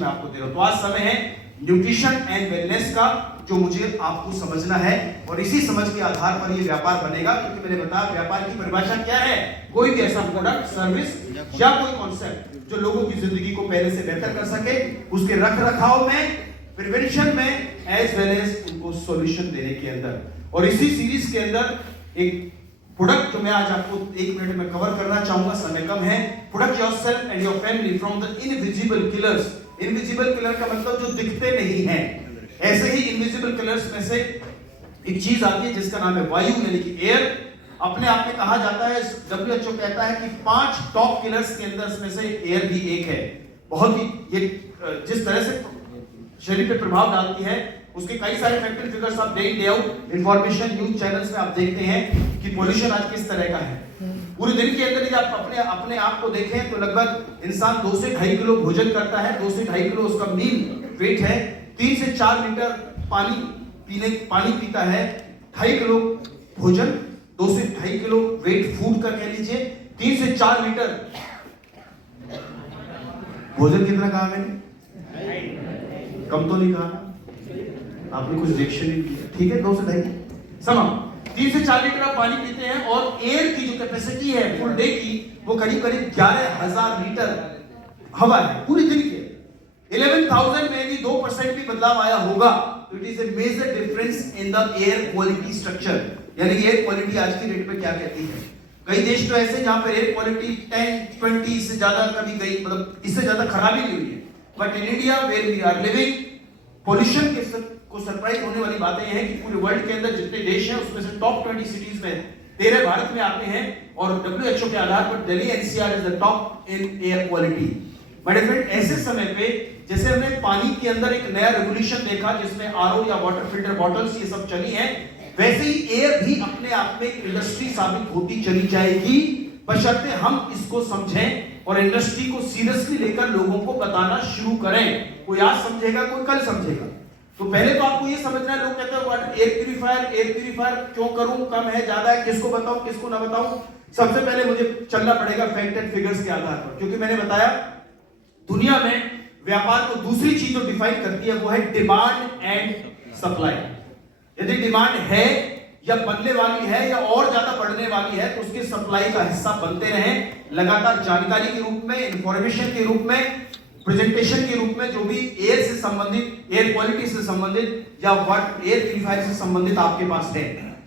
मैं आपको दे रहा हूं। तो आज समय है न्यूट्रिशन एंड वेलनेस का, जो मुझे आपको समझना है, और इसी समझ के आधार पर ये व्यापार बनेगा। क्योंकि मैंने बताया व्यापार की परिभाषा क्या है, कोई भी ऐसा प्रोडक्ट, सर्विस या कोई कॉन्सेप्ट जो लोगों की जिंदगी को पहले से बेहतर कर सके, उसके रख रखाव में, प्रिवेंशन में, एज वेल एज उनको सॉल्यूशन देने के अंदर। और इसी सीरीज के अंदर एक प्रोडक्ट जो मैं आज आपको 1 मिनट में कवर करना चाहूंगा, समय कम है। Product yourself and your family from the invisible killers. Invisible killer का मतलब जो दिखते नहीं हैं। ऐसे ही इनविजिबल किलर्स में से एक चीज आती है जिसका नाम है वायु, यानी कि एयर। अपने आप में कहा जाता है, WHO कहता है कि 5 टॉप किलर्स के अंदर में से एयर भी एक है। बहुत ही ये जिस तरह से शरीर पे प्रभाव डालती है, उसके कई सारे फैक्टर फिगर्स आप day in day out information news channels में आप देखते हैं कि पोल्यूशन आज किस तरह का है। पूरे दिन के अंदर यदि आप अपने आप को देखें तो लगभग इंसान 2 से 2.5 किलो भोजन करता है, 2 से 2.5 किलो उसका मील वेट है, 3 से 4 लीटर पानी पीता है, 2.5 किलो भोजन, 2 से 2.5 किलो वेट फूड का कह लीजिए, 3 से 4 लीटर भोजन। कितना कहा मैंने? कम तो नहीं कहा, आपने कुछ रिएक्शन नहीं किया, ठीक है। 2 से 2.5 समा 3 से 4 लीटर आप पानी पीते हैं, और एयर की जो कैपेसिटी है फुल डे की, वो करीब 11,000 लीटर हवा है पूरी दिन के। 11,000 में भी 2% भी बदलाव आया होगा तो it is a major difference in the air quality structure. यानी एयर क्वालिटी आज की डेट में क्या कहती है। कई देश तो ऐसे जहां पर एयर क्वालिटी 10-20 से ज्यादा कभी गई, मतलब इससे ज्यादा खराबी नहीं हुई है। But in India where we are living, pollution को सरप्राइज होने वाली बात यह है कि पूरे वर्ल्ड के अंदर जितने देश हैं उसमें से टॉप 20 सिटीज में 13 भारत में आते हैं, और WHO के आधार पर Delhi NCR is the top in air quality. बड़े फ्रेंड, ऐसे समय पे जैसे हमने पानी के अंदर एक नया रेवोल्यूशन देखा जिसमें RO या वाटर फिल्टर बॉटल्स ये सब चली हैं, वैसे ही एयर भी अपने आप में एक इंडस्ट्री साबित होती चली जाएगी, बशर्ते हम इसको समझें और इंडस्ट्री को सीरियसली लेकर लोगों को बताना शुरू करें। कोई आज समझेगा, कोई कल समझेगा। तो पहले तो आपको ये समझना है, लोग कहते हैं व्हाट एयर प्यूरिफायर क्यों करूं, कम है ज्यादा है, किसको बताऊं किसको ना बताऊं। सबसे पहले मुझे चलना पड़ेगा फैक्ट एंड फिगर्स के आधार पर, क्योंकि मैंने बताया दुनिया में व्यापार को दूसरी चीज जो डिफाइन करती है वो है डिमांड एंड सप्लाई। यदि डिमांड है या बनने वाली है या और ज्यादा बढ़ने वाली है तो उसके सप्लाई का हिस्सा बनते रहें, लगातार जानकारी के रूप में, इंफॉर्मेशन के रूप में, प्रेजेंटेशन के रूप में, जो भी एयर से संबंधित, एयर क्वालिटी से संबंधित या व्हाट एयर प्यूरिफायर से संबंधित आपके पास है।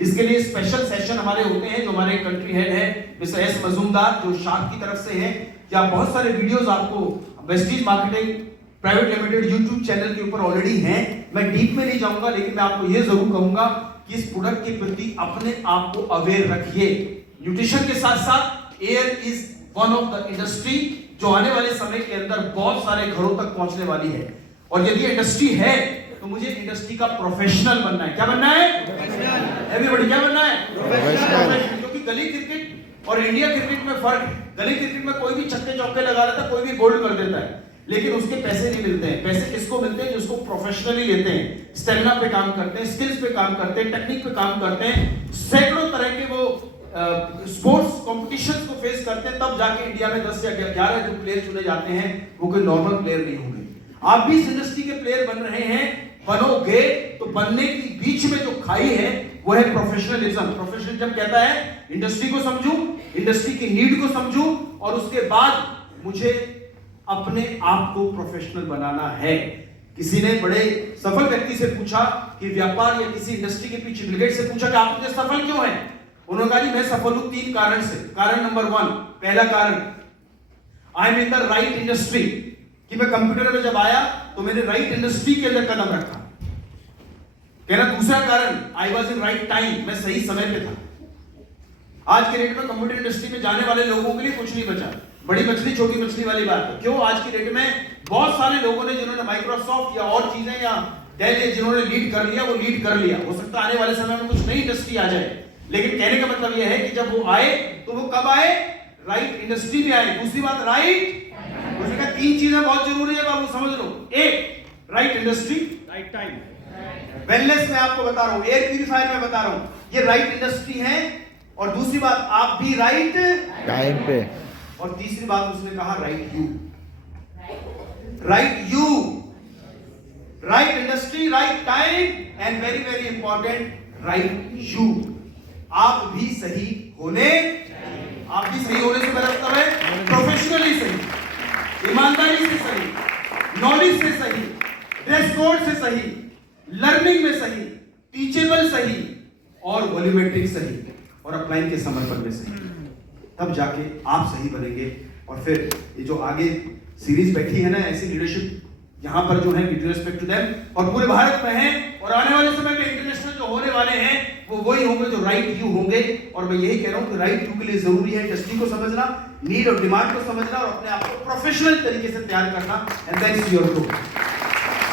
इसके लिए स्पेशल सेशन हमारे होते हैं, जो हमारे कंट्री हेड है मिस्टर एस मजूमदार, जो शार्क की तरफ से हैं, या बहुत सारे वीडियोस आपको Vestige marketing private limited YouTube channel के ऊपर ऑलरेडी हैं। मैं डीप में नहीं जाऊंगा, लेकिन मैं आपको यह जरूर कहूंगा कि इस प्रोडक्ट के प्रति अपने आप को अवेयर रखिए। न्यूट्रिशन के साथ साथ air is one of the industry जो आने वाले समय के अंदर बहुत सारे घरों तक पहुंचने वाली है। और यदि इंडस्ट्री है तो मुझे इंडस्ट्री का प्रोफेशनल बनना है। क्या बनना है? एवरीबॉडी क्या बनना है? प्रोफेशनल। क्योंकि गली क्रिकेट और इंडिया क्रिकेट में फर्क है। गली क्रिकेट में कोई भी छक्के चौके लगा लेता है, कोई भी बोल्ड कर देता है, लेकिन उसके पैसे नहीं मिलते हैं। पैसे किसको मिलते हैं? जिसको प्रोफेशनली लेते हैं, स्टेमिना पे काम करते हैं, स्किल्स पे काम करते हैं, टेक्निक पे काम करते हैं, सैकड़ों तरह के वो स्पोर्ट्स कॉम्पिटिशंस को फेस करते हैं, तब जाके इंडिया में 10 या 11 जो प्लेयर चुने जाते हैं वो कोई नॉर्मल प्लेयर नहीं होंगे। आप भी इस इंडस्ट्री के प्लेयर बन रहे हैं, बनोगे तो बनने की बीच में जो खाई है वो है प्रोफेशनलिज्म। प्रोफेशनलिज्म कहता है इंडस्ट्री को समझूं, इंडस्ट्री की नीड को समझूं, और उसके बाद मुझे अपने आप को प्रोफेशनल बनाना है। किसी ने बड़े सफल व्यक्ति से पूछा कि व्यापार या किसी इंडस्ट्री के पीछे, बिल गेट्स से पूछा कि आप इतने सफल क्यों हैं? उन्होंने कहा मैं सफल हूं 3 कारण से। कारण नंबर 1, पहला कारण, I am in the right industry, कि मैं कंप्यूटर में जब आया तो मैंने राइट इंडस्ट्री के अंदर कदम रखा। कहना दूसरा कारण, I was in right time, मैं सही समय पे था। आज के डेट में कंप्यूटर इंडस्ट्री में जाने वाले लोगों के लिए कुछ नहीं बचा। बड़ी मछली छोटी मछली वाली बात है। क्यों? आज की डेट में बहुत सारे लोगों ने, जिन्होंने माइक्रोसॉफ्ट या और चीजें या डेल जिन्होंने लीड कर लिया, वो लीड कर लिया। हो सकता है आने वाले समय में कुछ नई इंडस्ट्री आ जाए, लेकिन कहने का मतलब यह है कि जब वो आए तो वो कब आए? राइट इंडस्ट्री में आए। दूसरी बात, राइट, उसने कहा 3 चीजें बहुत जरूरी है बाबू, समझ लो। 1, right industry, right time. Wellness में आपको बता रहा हूं, एयर प्यूरिफायर में बता रहा हूं, ये राइट इंडस्ट्री है। और दूसरी बात, आप भी राइट टाइम पे। और तीसरी बात उसने कहा right you. Right you, right industry, right time, and very very important, right you. आप भी सही होने, आप भी सही होने से मेरा मतलब है प्रोफेशनली सही, ईमानदारी से सही, नॉलेज से सही, ड्रेस कोड से सही, लर्निंग में सही, टीचेबल सही, और वॉल्यूमेट्रिक सही, और अपलाइन के समर्पण में सही। तब जाके आप सही बनेंगे। और फिर ये जो आगे सीरीज बैठी है ना, ऐसी लीडरशिप यहाँ पर जो है, विद रिस्पेक्ट टू देम, और पूरे भारत में है, और आने वाले समय में इंटरनेशनल जो होने वाले हैं वो वही होंगे जो राइट यू होंगे। और मैं यही कह रहा हूँ कि राइट यू के लिए जरूरी है इंडस्ट्री को समझना, नीड और डिमांड को समझना, और अपने आप को प्रोफेशनल तरीके से तैयार करना, and that's your growth.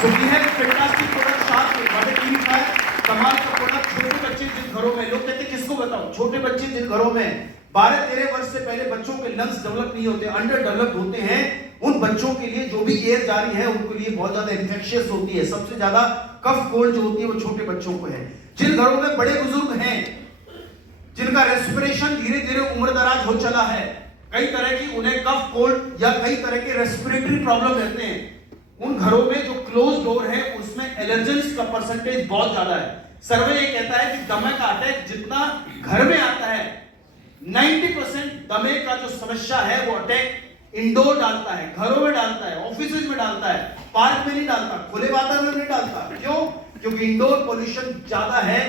So we have fantastic product, Sharp बड़े प्यूरिफायर, कमाल का प्रोडक्ट। छोटे बच्चे जिन घरों में, लोग कहते हैं किसको बताओ, छोटे बच्चे जिन घरों में 12-13 वर्ष से पहले बच्चों के लंग्स डेवलप नहीं होते, अंडर डेवलप्ड होते हैं, उन बच्चों के लिए जो भी एयर जा रही है उनके लिए बहुत ज्यादा इन्फेक्शियस होती है। सबसे ज्यादा कफ कोल्ड जो होती है वो छोटे बच्चों को है। जिन घरों में बड़े बुजुर्ग हैं, जिनका रेस्पिरेशन धीरे धीरे उम्र दराज हो चला है, कई तरह की उन्हें कफ कोल्ड या कई तरह के रेस्पिरेटरी प्रॉब्लम रहते हैं, उन घरों में जो क्लोज डोर है उसमें एलर्जेंस का परसेंटेज बहुत ज्यादा है। सर्वे ये कहता है कि दमे का अटैक जितना घर में आता है, 90% दमे का जो समस्या है वो अटैक इंडोर डालता है, घरों में डालता है, ऑफिसेज में डालता है, पार्क में नहीं डालता, खुले वातावरण में नहीं डालता। क्यों? क्योंकि इंडोर पोल्यूशन ज्यादा है,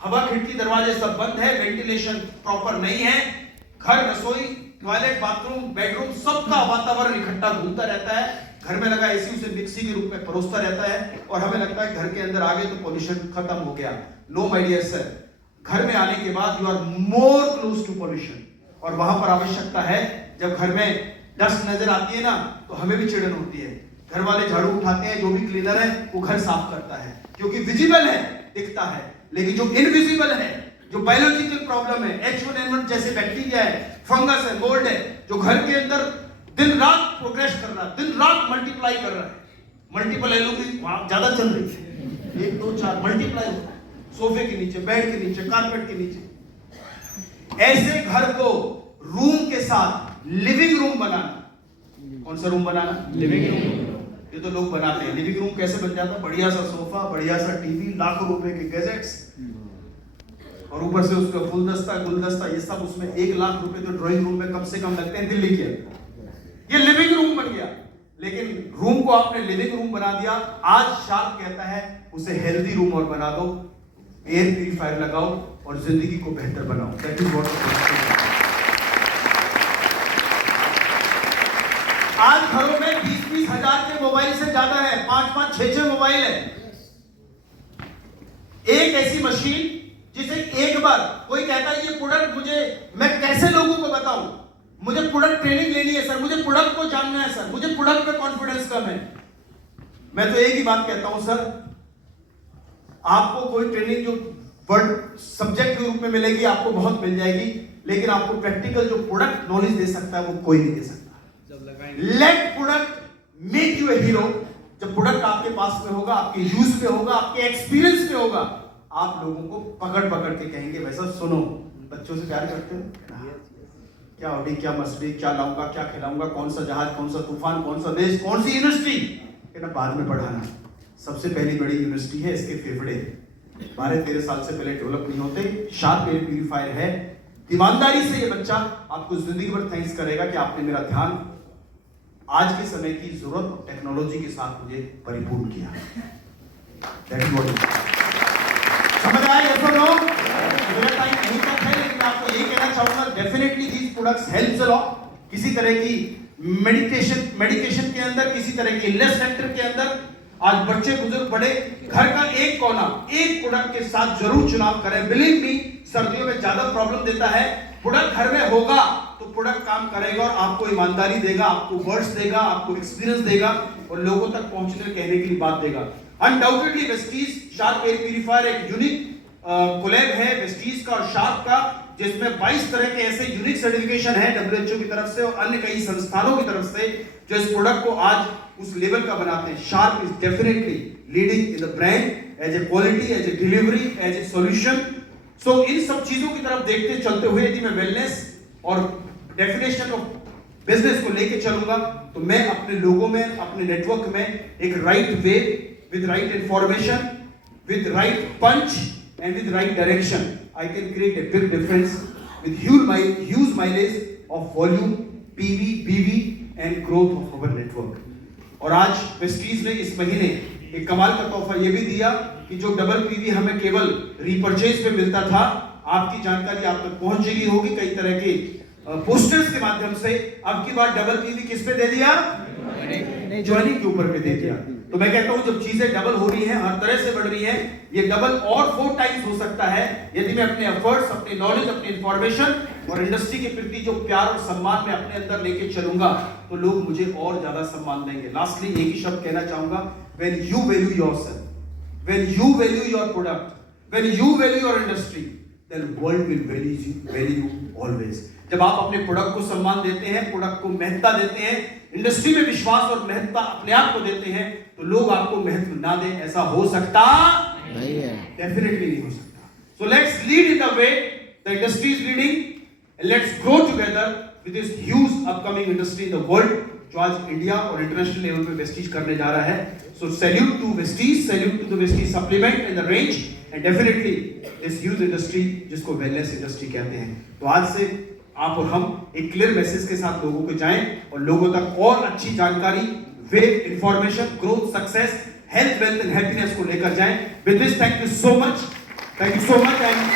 हवा, खिड़की, दरवाजे सब बंद है, वेंटिलेशन प्रॉपर नहीं है, घर, रसोई, टॉयलेट, बाथरूम, बेडरूम सबका वातावरण इकट्ठा घूमता रहता है, घर में लगा एसी उसे मिक्सी के रूप में परोसता रहता है, और हमें लगता है घर के अंदर आ गए तो पोल्यूशन खत्म हो गया। नो माय डियर सर, घर में आने के बाद you are more close to pollution, और वहां पर आवश्यकता है, जब घर में डस्ट नजर आती है ना तो हमें भी चिड़न होती है। घर वाले झाड़ू उठाते हैं, जो भी क्लीनर है वो घर साफ करता है, क्योंकि विजिबल है, दिखता है, लेकिन जो इनविजिबल है, जो बायोलॉजिकल प्रॉब्लम है, H1N1 जैसे बैक्टीरिया है, फंगस है, मोल्ड है, जो घर के अंदर दिन रात प्रोग्रेस कर रहा है, दिन रात मल्टीप्लाई कर रहा है, मल्टीपल एलओपी ज्यादा चल रही है, 1 2 4 मल्टीप्लाई होता है, सोफे के नीचे, बेड के नीचे, कारपेट के नीचे। ऐसे घर को रूम के साथ लिविंग रूम बनाना। कौन सा रूम बनाना? Living room. ये तो लोग बनाते हैं। लिविंग रूम कैसे बन जाता है? बढ़िया सा सोफा, बढ़िया सा टीवी, लाखों रुपए के गैजेट्स, और ऊपर से उसका फुलदस्ता, गुलदस्ता, ये सब उसमें 1 लाख रुपए तो ड्राइंग रूम में कम से कम लगते हैं दिल्ली के। ये लिविंग रूम बन गया, लेकिन रूम को आपने लिविंग रूम बना दिया। आज शार्प कहता है उसे हेल्दी रूम और बना दो, एयर प्यूरिफायर लगाओ और जिंदगी को बेहतर बनाओ। दैट इज व्हाट आज घरों में 20-20 हजार के मोबाइल से ज्यादा है, 5-5, 6-6 मोबाइल है। एक ऐसी मशीन जिसे एक बार कोई कहता है ये प्रोडक्ट मुझे, मैं कैसे लोगों को बताऊं, मुझे प्रोडक्ट ट्रेनिंग लेनी है सर, मुझे प्रोडक्ट को जानना है सर, मुझे प्रोडक्ट पे कॉन्फिडेंस कम है। मैं तो एक ही बात कहता हूं सर, आपको कोई ट्रेनिंग जो वर्ड सब्जेक्ट के रूप में मिलेगी आपको बहुत मिल जाएगी, लेकिन आपको प्रैक्टिकल जो प्रोडक्ट नॉलेज दे सकता है वो कोई नहीं दे सकता। Let product make you a hero. जब प्रोडक्ट आपके पास में होगा, आपके यूज पे होगा, आपके एक्सपीरियंस पे होगा, आप लोगों को पकड़ पकड़ के कहेंगे वैसा सुनो, बच्चों से प्यार करते हो क्या, ऑडी क्या, मसली क्या लाऊंगा, क्या खिलाऊंगा, कौन सा जहाज, कौन सा तूफान, कौन सा देश, कौन सी यूनिवर्सिटी, कहना बाद में पढ़ाना, सबसे पहली बड़ी यूनिवर्सिटी है, इसके फेफड़े 12-13 साल से पहले डेवलप नहीं होते। शार्प एयर प्यूरिफायर है। ईमानदारी से ये बच्चा आपको जिंदगी भर थैंक्स करेगा कि आपने मेरा ध्यान आज के समय की जरूरत और टेक्नोलॉजी के साथ मुझे परिपूर्ण किया। That is what it is. समझ आए? yes or no? मेरा टाइम यहीं तक है, लेकिन आपको यही कहना चाहूंगा, definitely these products helps a lot। किसी तरह की मेडिकेशन के अंदर, किसी तरह की इलनेस सेंटर के अंदर, आज बच्चे, बुजुर्ग, बड़े, घर का एक कोना एक प्रोडक्ट के साथ जरूर चुनाव करें। बिलीव मी, सर्दियों में ज्यादा प्रॉब्लम देता है। प्रोडक्ट घर में होगा तो प्रोडक्ट काम करेगा और आपको ईमानदारी देगा, आपको वर्ड्स देगा, आपको एक्सपीरियंस देगा और लोगों तक पहुंचने कहने के लिए बात देगा। Undoubtedly Vestige sharp air purifier एक यूनिक कोलैब है वेस्टीज का और शार्प का, जिसमें 22 तरह के ऐसे यूनिक सर्टिफिकेशन है WHO की तरफ से और अन्य कई संस्थानों की तरफ से, जो इस प्रोडक्ट को आज उस लेवल का बनाते हैं। Sharp is definitely leading in the brand as a quality, as a delivery, as a solution. So इन सब चीजों की तरफ देखते चलते हुए यदि मैं वेलनेस और डेफिनेशन ऑफ बिजनेस को लेके चलूंगा तो मैं अपने लोगों में, अपने नेटवर्क में एक right way, with right information, with right punch and with right direction, I can create a big difference with huge mileage of volume, PV, BV and growth of our network. और आज Vestige ने इस महीने एक कमाल का तोहफा ये भी दिया कि जो डबल पीवी हमें केवल रीपर्चेज पे मिलता था, आपकी जानकारी आप तक पहुंच गई होगी कई तरह के पोस्टर्स के माध्यम से, अब की बार डबल पीवी किस पे दे दिया? ज्वाइनिंग के ऊपर पे दे दिया। तो मैं कहता हूं जब चीजें डबल हो रही हैं, हर तरह से बढ़ रही हैं, ये डबल और 4 टाइम्स हो सकता है यदि मैं अपने एफर्ट्स, अपने नॉलेज, अपनी इंफॉर्मेशन और इंडस्ट्री के प्रति जो प्यार और सम्मान मैं अपने अंदर लेके चलूंगा तो लोग मुझे और ज्यादा सम्मान देंगे। लास्टली एक ही शब्द कहना चाहूंगा, when you value yourself, when you value your product, when you value your industry, then world will value you always। जब आप अपने प्रोडक्ट को सम्मान देते हैं, प्रोडक्ट को महत्ता देते हैं, इंडस्ट्री में विश्वास और महत्ता अपने आप को देते हैं, तो लोग आपको महत्व ना दें, ऐसा हो सकता नहीं है, डेफिनेटली नहीं हो सकता। So let's lead in the way the industry is leading, and let's grow together with this huge upcoming industry in the world, जो आज इंडिया और इंटरनेशनल लेवल पे वेस्टीज करने जा रहा है। So salute to Vestige, salute to the Vestige supplement and the range, and definitely this huge industry जिसको wellness industry कहते हैं। तो आज से आप और हम एक क्लियर मैसेज के साथ लोगों को जाएं और लोगों तक और अच्छी जानकारी, way, information, growth, success, health, wealth and happiness को लेकर जाएं। With this thank you so much and